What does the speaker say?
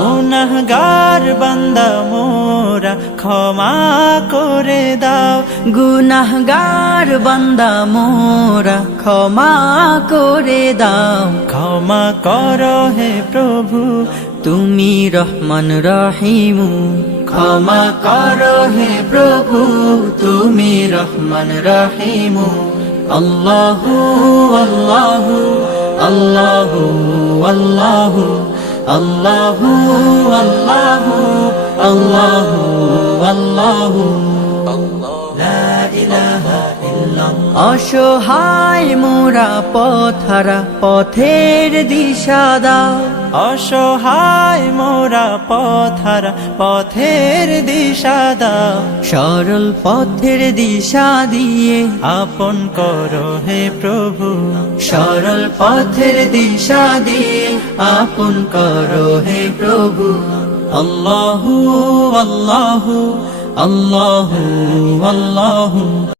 গুনাহগার বান্দা মোরা ক্ষমা করে দাও, গুনাহগার বান্দা মোরা ক্ষমা করে দাও। ক্ষমা করো হে প্রভু তুমি রহমান রহিমু, ক্ষমা করো হে প্রভু তুমি রহমান রহিমু। আল্লাহু আল্লাহু আল্লাহু আল্লাহু আল্লাহু আল্লাহু আল্লাহু আল্লাহু লা ইলাহা ইল্লাল্লাহ। অসহায় মোরা পথহারা পথের দিশা দাও, অসহায় মোরা পথহারা পথের দিশা দাও। সরল পথের দিশা দিয়ে আপন করো হে প্রভু, সরল পথের দিশা দিয়ে আপন করো হে প্রভু। আল্লাহু আল্লাহু আল্লাহু আল্লাহু